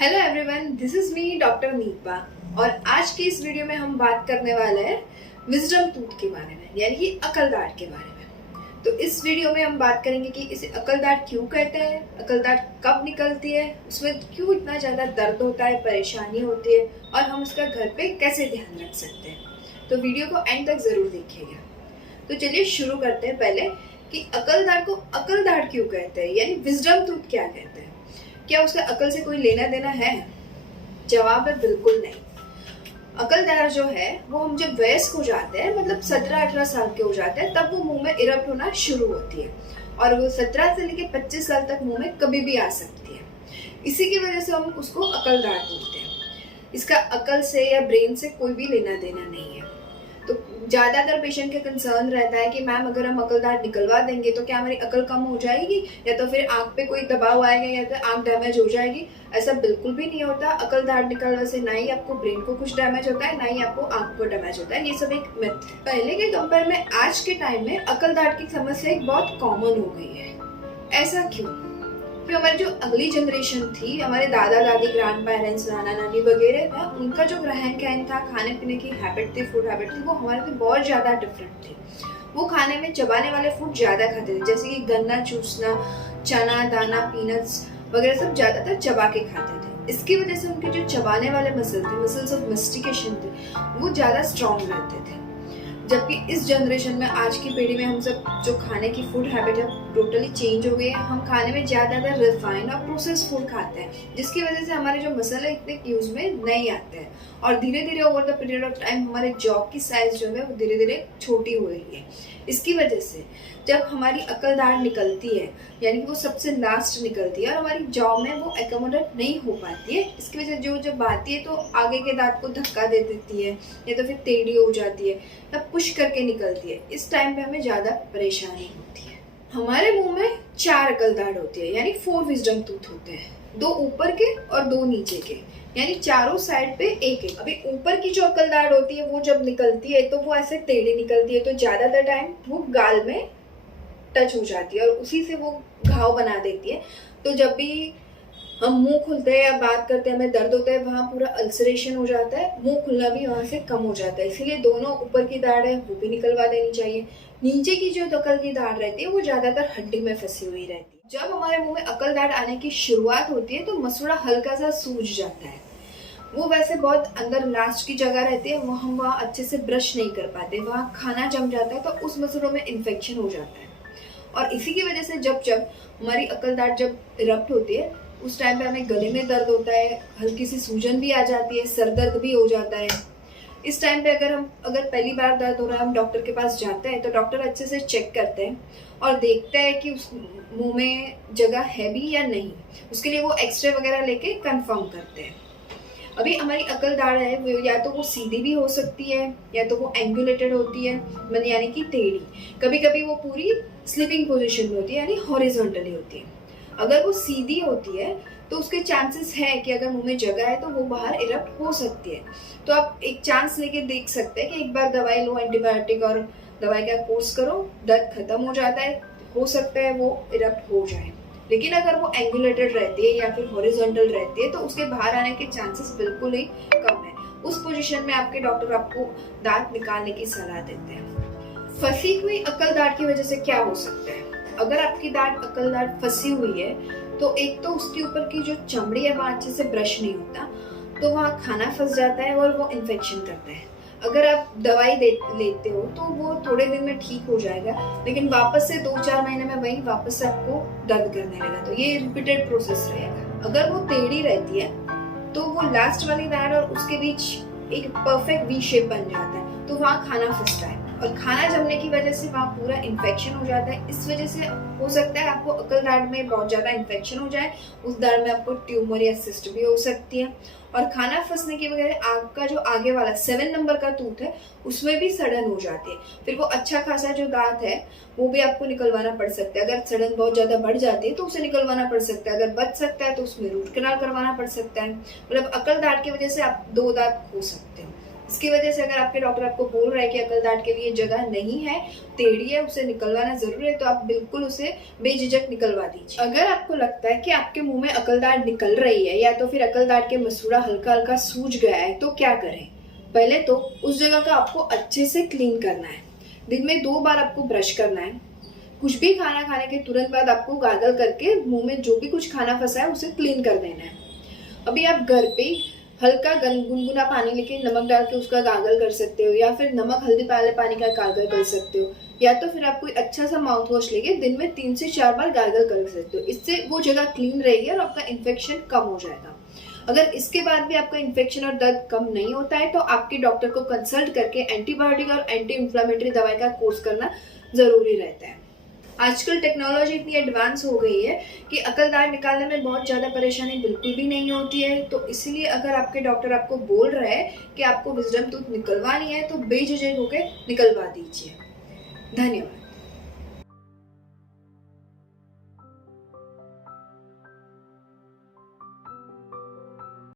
Hello everyone, this is me doctor Nipah. और आज की इस वीडियो में हम बात करने वाले हैं विजडम टूथ के बारे में, यानी कि अकल दाढ़ के बारे में। तो इस वीडियो में हम बात करेंगे कि इसे अकल दाढ़ क्यों कहते हैं, अकल दाढ़ कब निकलती है, उसमें क्यों इतना ज़्यादा दर्द होता है, परेशानी होती है, और हम उसका घर पे कैसे ध्यान रख सकते हैं। तो वीडियो को एंड तक ज़रूर देखिएगा। तो चलिए शुरू करते हैं पहले कि अकल दाढ़ को अकल दाढ़ क्यों कहते हैं, यानी विजडम टूथ क्या कहते हैं। क्या उसका अकल से कोई लेना देना है? जवाब है बिल्कुल नहीं। अकल दाढ़ जो है वो हम जब वयस्क हो जाते हैं, मतलब 17-18 साल के हो जाते हैं, तब वो मुंह में इरप्ट होना शुरू होती है और वो 17 से लेकर 25 साल तक मुंह में कभी भी आ सकती है। इसी की वजह से हम उसको अकल दाढ़ बोलते हैं। इसका अकल से या ब्रेन से कोई भी लेना देना नहीं है। तो ज़्यादातर पेशेंट का कंसर्न रहता है कि मैम अगर हम अकल दाढ़ निकलवा देंगे तो क्या हमारी अकल कम हो जाएगी, या तो फिर आँख पे कोई दबाव आएगा, या तो आँख डैमेज हो जाएगी। ऐसा बिल्कुल भी नहीं होता। अकल दाढ़ निकलने से ना ही आपको ब्रेन को कुछ डैमेज होता है, ना ही आपको आँख को डैमेज होता है। ये सब एक मिथ है। पहले के कंपेयर में आज के टाइम में अकल दाढ़ की समस्या एक बहुत कॉमन हो गई है। ऐसा क्यों? कि हमारी जो अगली जनरेशन थी, हमारे दादा दादी, ग्रैंड पेरेंट्स, नाना नानी वगैरह था, उनका जो रहन सहन था, खाने पीने की हैबिट थी, फूड हैबिट थी, वो हमारे से बहुत ज़्यादा डिफरेंट थी। वो खाने में चबाने वाले फूड ज़्यादा खाते थे, जैसे कि गन्ना चूसना, चना दाना, पीनट्स वगैरह सब ज़्यादातर चबा के खाते थे। इसकी वजह से उनके जो चबाने वाले मसल थे, मसल्स ऑफ मेस्टिकेशन थे, वो ज़्यादा स्ट्रॉन्ग रहते थे। जबकि इस जनरेशन में, आज की पीढ़ी में, हम सब जो खाने की फूड हैबिट है टोटली चेंज हो गई है। हम खाने में ज़्यादातर रिफाइंड और प्रोसेस फूड खाते हैं, जिसकी वजह से हमारे जो मसल है इतने यूज में नहीं आते हैं, और धीरे धीरे over the period of time हमारे जॉ की साइज जो है वो धीरे धीरे छोटी हो रही है। इसकी वजह से जब हमारी अकल दाढ़ निकलती है, यानी कि वो सबसे लास्ट निकलती है और हमारी जॉ में वो एकोमोडेट नहीं हो पाती है, इसकी वजह से जो जब आती है तो आगे के दांत को धक्का दे देती है, या तो फिर टेढ़ी हो जाती है, या पुश करके निकलती है। इस टाइम पे हमें ज़्यादा परेशानी होती है। हमारे मुंह में 4 अकल दाढ़ होती है, यानी 4 विजडम टूथ होते हैं, 2 ऊपर के और 2 नीचे के, यानी चारों साइड पे एक एक। अभी ऊपर की जो अकल दाढ़ होती है वो जब निकलती है तो वो ऐसे टेढ़ी निकलती है, तो ज्यादातर टाइम वो गाल में टच हो जाती है और उसी से वो घाव बना देती है। तो जब भी हम मुंह खुलते हैं या बात करते हैं, हमें दर्द होता है, वहाँ पूरा अल्सरेशन हो जाता है, मुंह खुलना भी वहाँ से कम हो जाता है। इसीलिए दोनों ऊपर की दाढ़ है वो भी निकलवा देनी चाहिए। नीचे की जो अकल की दाढ़ रहती है वो ज्यादातर हड्डी में फंसी हुई रहती है। जब हमारे मुंह में अकल दाढ़ आने की शुरुआत होती है तो मसूड़ा हल्का सा सूज जाता है। वो वैसे बहुत अंदर लास्ट की जगह रहती है, वो हम वहाँ अच्छे से ब्रश नहीं कर पाते, वहाँ खाना जम जाता है, तो उस मसूड़ों में इन्फेक्शन हो जाता है। और इसी की वजह से जब जब हमारी अकल दाढ़ जब इरप्ट होती है, उस टाइम पे हमें गले में दर्द होता है, हल्की सी सूजन भी आ जाती है, सर दर्द भी हो जाता है। इस टाइम पे अगर पहली बार दर्द हो रहा है, हम डॉक्टर के पास जाते हैं, तो डॉक्टर अच्छे से चेक करते हैं और देखते हैं कि उस मुंह में जगह है भी या नहीं। उसके लिए वो एक्सरे वगैरह लेके कंफर्म करते हैं। अभी हमारी अकल दाढ़ है वो या तो वो सीधी भी हो सकती है, या तो वो एंगुलेटेड होती है, यानी कि टेढ़ी। कभी कभी वो पूरी स्लीपिंग पोजीशन में होती है, यानी हॉरिजॉन्टली होती है। अगर वो सीधी होती है तो उसके चांसेस है कि अगर मुंह में जगह है तो वो बाहर इरप्ट हो सकती है। तो आप एक चांस लेके देख सकते हैं कि एक बार दवाई लो, एंटीबायोटिक और दवाई का कोर्स करो, दर्द खत्म हो जाता है, हो सकता है वो इरप्ट हो जाए। लेकिन अगर वो एंगुलेटेड रहती है या फिर हॉरिजॉन्टल रहती है तो उसके बाहर आने के चांसेस बिल्कुल ही कम है। उस पोजीशन में आपके डॉक्टर आपको दांत निकालने की सलाह देते हैं। फंसी हुई अकल दाढ़ की वजह से क्या हो सकता है? अगर आपकी अकल दाढ़ फंसी हुई है तो एक तो उसके ऊपर की जो चमड़ी है वहाँ अच्छे से ब्रश नहीं होता, तो वहाँ खाना फंस जाता है और वो इन्फेक्शन करता है। अगर आप दवाई लेते हो तो वो थोड़े दिन में ठीक हो जाएगा, लेकिन वापस से 2-4 महीने में वही वापस से आपको दर्द करने लगेगा। तो ये रिपीटेड प्रोसेस रहेगा। अगर वो टेढ़ी रहती है तो वो लास्ट वाली दाढ़ और उसके बीच एक परफेक्ट वी शेप बन जाता है, तो वहाँ खाना फंसता है और खाना जमने की वजह से वहाँ पूरा इन्फेक्शन हो जाता है। इस वजह से हो सकता है आपको अकल दाढ़ में बहुत ज़्यादा इन्फेक्शन हो जाए, उस दाढ़ में आपको ट्यूमर या सिस्ट भी हो सकती है। और खाना फंसने की वजह आपका जो आगे वाला 7 नंबर का टूथ है उसमें भी सड़न हो जाती है। फिर वो अच्छा खासा जो दांत है वो भी आपको निकलवाना पड़ सकता है। अगर सड़न बहुत ज़्यादा बढ़ जाती है तो उसे निकलवाना पड़ सकता है। अगर बच सकता है तो उसमें रूट कनाल करवाना पड़ सकता है। मतलब अकल दाढ़ की वजह से आप 2 दांत खो सकते हो। इसकी वजह से अगर आपके डॉक्टर आपको बोल रहे हैं कि अकल दाढ़ के लिए जगह नहीं है, टेढ़ी है, उसे निकलवाना जरूरी है, तो आप बिल्कुल उसे बेझिझक निकलवा दीजिए। अगर आपको लगता है कि आपके मुंह में अकल दाढ़ निकल रही है या तो फिर अकल दाढ़ के मसूड़ा हल्का हल्का सूज गया है, तो क्या करें? पहले तो उस जगह का आपको अच्छे से क्लीन करना है। दिन में 2 बार आपको ब्रश करना है। कुछ भी खाना खाने के तुरंत बाद आपको गार्गल करके मुंह में जो भी कुछ खाना फंसा है उसे क्लीन कर देना है। अभी आप घर पे हल्का गुनगुना पानी लेके नमक डाल के उसका गार्गल कर सकते हो, या फिर नमक हल्दी वाले पानी का गार्गल कर सकते हो, या तो फिर आप कोई अच्छा सा माउथ वॉश लेके दिन में 3 से 4 बार गार्गल कर सकते हो। इससे वो जगह क्लीन रहेगी और आपका इन्फेक्शन कम हो जाएगा। अगर इसके बाद भी आपका इन्फेक्शन और दर्द कम नहीं होता है तो आपके डॉक्टर को कंसल्ट करके एंटीबायोटिक और एंटी इंफ्लेमेटरी दवाई का कोर्स करना जरूरी रहता है। आजकल टेक्नोलॉजी इतनी एडवांस हो गई है कि अकल दाढ़ निकालने में बहुत ज़्यादा परेशानी बिल्कुल भी नहीं होती है। तो इसीलिए अगर आपके डॉक्टर आपको बोल रहे हैं कि आपको विजडम टूथ निकलवानी है तो बेझिझक होकर निकलवा दीजिए। धन्यवाद।